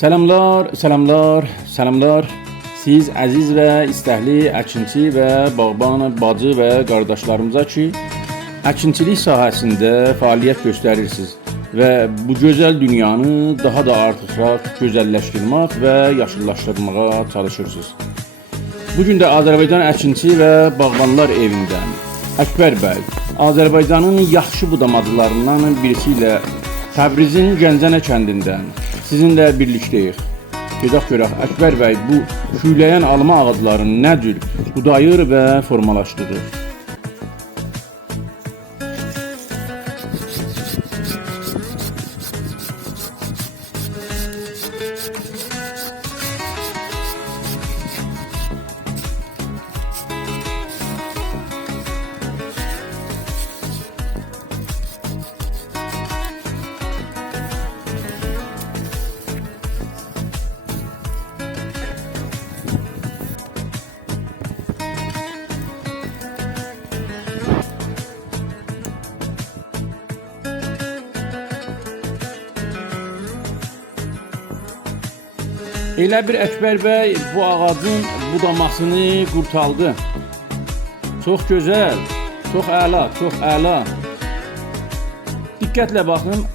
Selamlar, selamlar, selamlar. Siz əziz və istəkli əkinçi və bağban bacı və qardaşlarımıza ki, əkinçilik sahəsində fəaliyyət göstərirsiniz və bu gözəl dünyanı daha da artıq gözəlləşdirmək və yaşıllaşdırmağa çalışırsınız. Bugün də Azərbaycan Əkinçi və Bağbanlar evindən Əkbər bəy, Azərbaycanın yaxşı budamacılarından birisi ilə Təbrizin Gəncənə kəndindən sizinlə birlikdəyik. Gedək görək Əkbər bəy bu şüyləyən alma ağaclarını nə cür budayır və formalaşdırır. Elə bir Əkbər bəy bu ağacın budamasını qurtardı. Çox gözəl, çox əla, çox əla. Diqqətlə baxın,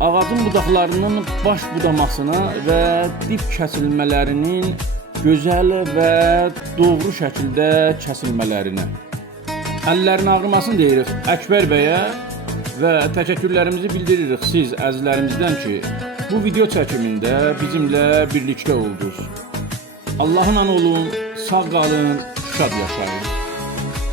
ağacın budaqlarının baş budamasına və dip kəsilmələrinin gözəl və doğru şəkildə kəsilmələrinə. Əllərin ağrımasını deyirik Əkbər bəyə və təşəkkürlərimizi bildiririk siz əzizlərimizdən ki, bu video çəkimində bizimlə birlikdə oldunuz. Allah'ın olun, sağ qalın, şad yaşayın.